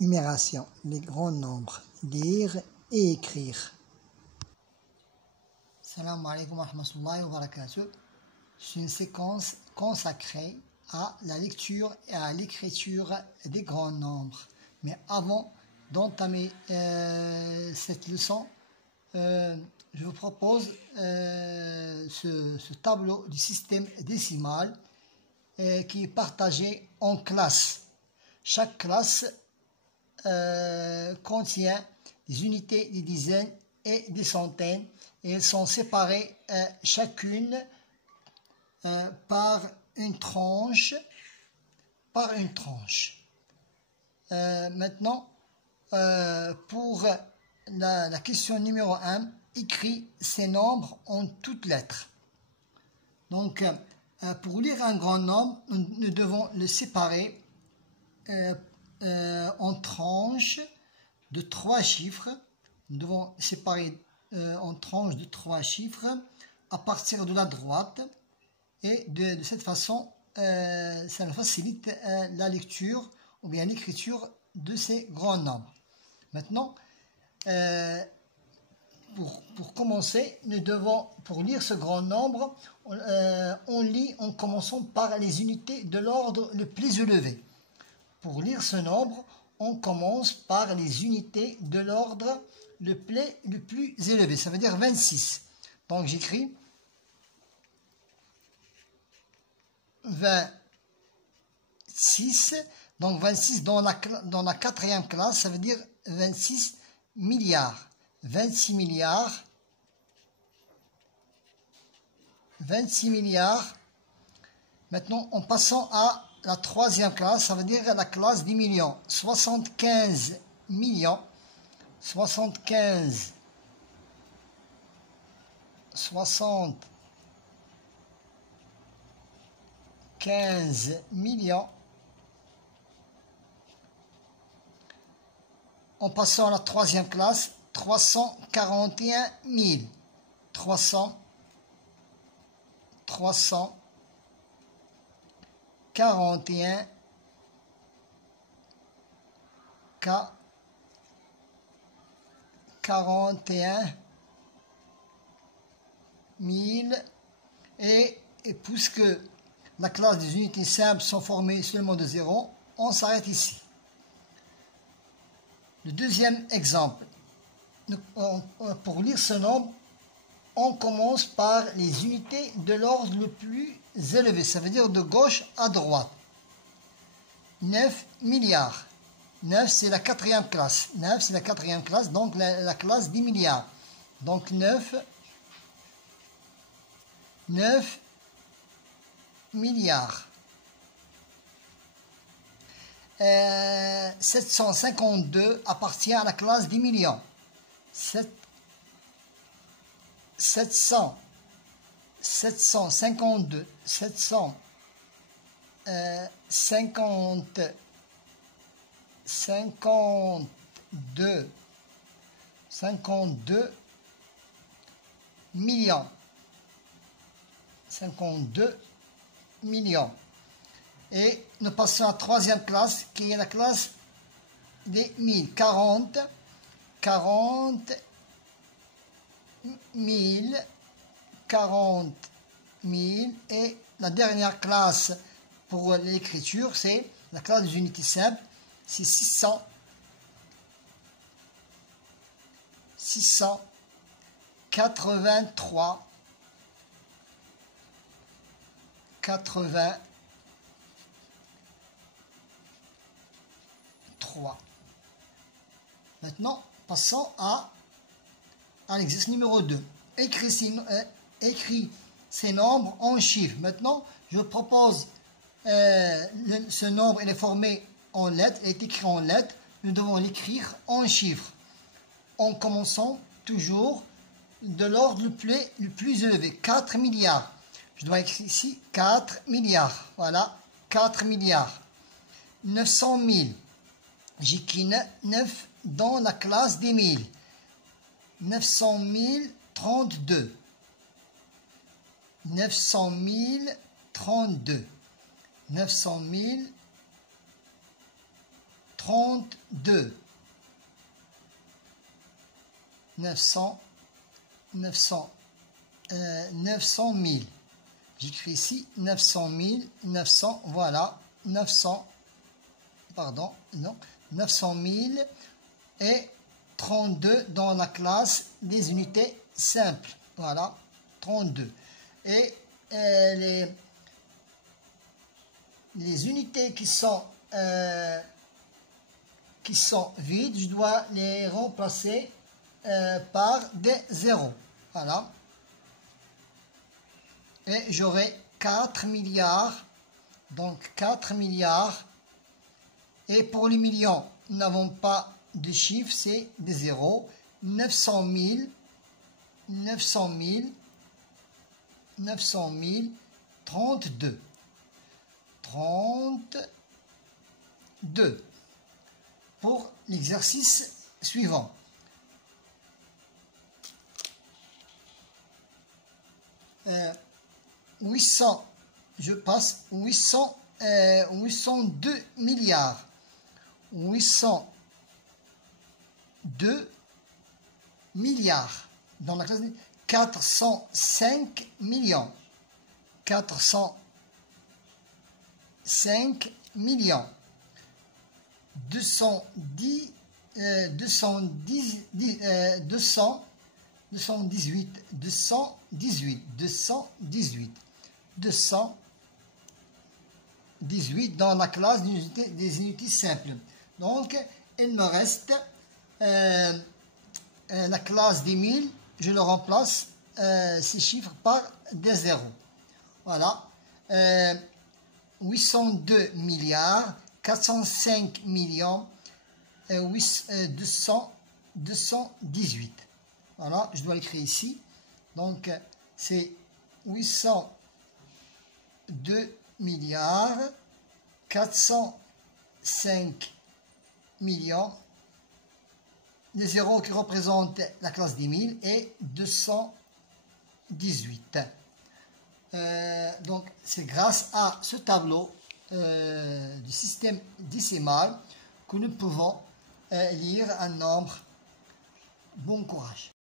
Numération, les grands nombres, lire et écrire. Salam alaikum wa rahmatullahi wa barakatuh. C'est une séquence consacrée à la lecture et à l'écriture des grands nombres. Mais avant d'entamer cette leçon, je vous propose ce tableau du système décimal qui est partagé en classes. Chaque classe contient des unités, des dizaines et des centaines, et elles sont séparées chacune par une tranche. Maintenant, pour la question numéro 1, écris ces nombres en toutes lettres. Donc, pour lire un grand nombre, nous devons le séparer en tranches de 3 chiffres. Nous devons séparer en tranches de 3 chiffres à partir de la droite, et de cette façon ça nous facilite la lecture ou bien l'écriture de ces grands nombres. Maintenant, pour commencer, nous devons, pour lire ce grand nombre, on lit en commençant par les unités de l'ordre le plus élevé. Pour lire ce nombre, on commence par les unités de l'ordre le plus élevé, ça veut dire 26. Donc j'écris 26, donc 26 dans la quatrième classe, ça veut dire 26 milliards. 26 milliards. 26 milliards. Maintenant, en passant à la troisième classe, ça veut dire la classe des millions. 75 millions. 75 millions. En passant à la troisième classe, 341 000. 341 000. Et puisque la classe des unités simples sont formées seulement de 0, on s'arrête ici. Le deuxième exemple. Pour lire ce nombre, on commence par les unités de l'ordre le plus élevé, ça veut dire de gauche à droite. 9 milliards. 9, c'est la quatrième classe. 9, c'est la quatrième classe, donc la classe 10 milliards. Donc 9 milliards. 752 appartient à la classe 10 millions. 752 millions. 52 millions. Et nous passons à la troisième classe, qui est la classe des 1000. 40 000. Et la dernière classe pour l'écriture, c'est la classe des unités simples, c'est 683. Maintenant, passons à l'exercice numéro 2. Écris ces nombres en chiffres. Maintenant, je propose ce nombre, il est formé en lettres, il est écrit en lettres. Nous devons l'écrire en chiffres, en commençant toujours de l'ordre le plus élevé. 4 milliards. Je dois écrire ici 4 milliards. Voilà, 4 milliards. 900 000. J'écris 9 dans la classe des 1000. 900 000, 32. 900 000, 32. 900 000, 32. 900 000. J'écris ici 900 000, 900, voilà, 900, pardon, non, 900 000 et 32 dans la classe des unités simples. Voilà, 32. Et les unités qui sont vides, je dois les remplacer par des zéros. Voilà. Et j'aurai 4 milliards. Donc 4 milliards. Et pour les millions, nous n'avons pas de chiffres, c'est des zéros. 900 000. 900 000. 900 000. 32. 32. Pour l'exercice suivant. 800, je passe 802 milliards. 802 milliards. Dans la classe 405 millions. 405 millions. 218, 218 dans la classe des unités simples. Donc, il me reste la classe des 1000, je le remplace ces chiffres par des zéros. Voilà. 802 milliards, 405 millions, 218. Voilà, je dois l'écrire ici. Donc, c'est 802 milliards, 405 millions, les zéros qui représentent la classe des 1000 et 218. Donc, c'est grâce à ce tableau du système décimal que nous pouvons lire un nombre. Bon courage.